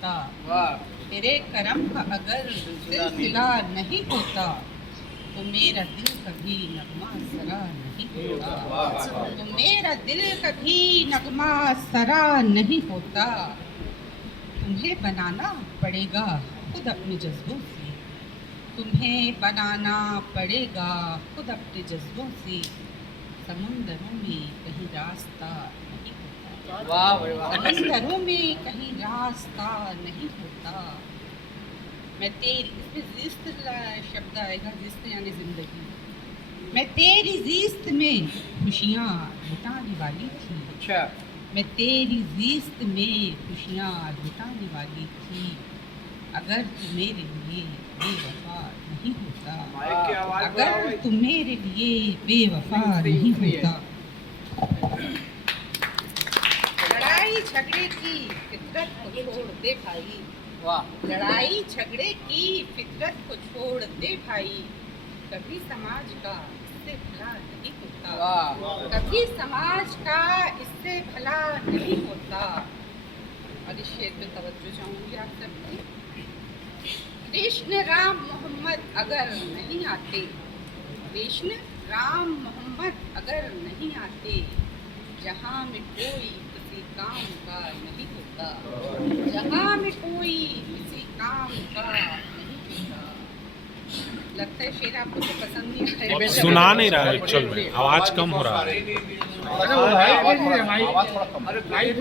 रास्ता। वाह। तेरे करम का अगर सिलसिला नहीं होता तो मेरा दिल कभी नगमा सरा नहीं होता। तो मेरा दिल कभी नगमा सरा नहीं होता। तुम्हें बनाना पड़ेगा खुद अपने जज्बों से। तुम्हें बनाना पड़ेगा खुद अपने जज्बों से। समुंदरों में कहीं रास्ता नहीं होता। वाह भाई वाह। समुंदरों में कहीं रास्ता नहीं होता। मैं तेरी, इसमें जिस्त शब्द आएगा, जिस्त यानी जिंदगी। मैं तेरी जिस्त में खुशियाँ लुटाने वाली थी। अच्छा। मैं तेरी जिस्त में खुशियाँ लुटाने वाली थी। अगर तू मेरे लिए बेवफा नहीं होता, अगर तू मेरे लिए बेवफा नहीं होता। लड़ाई झगड़े की फितरत को छोड़ दे भाई। वाह। लड़ाई झगड़े की फितरत को छोड़ दे भाई। कभी समाज का इससे भला नहीं होता। वाह। कभी समाज का इससे भला नहीं होता। और इस शेर पे तवज्जो चाहूंगी आप सबकी। कृष्ण राम मोहम्मद अगर नहीं आते, कृष्ण राम मोहम्मद अगर नहीं आते, जहाँ में कोई किसी काम का नहीं होता, जहाँ में कोई किसी काम का नहीं होता। लगता है शेर आपको तो पसंद नहीं आया। सुना नहीं रहा है एक्चुअल में, आवाज कम हो रहा है। आवाज थोड़ा कम।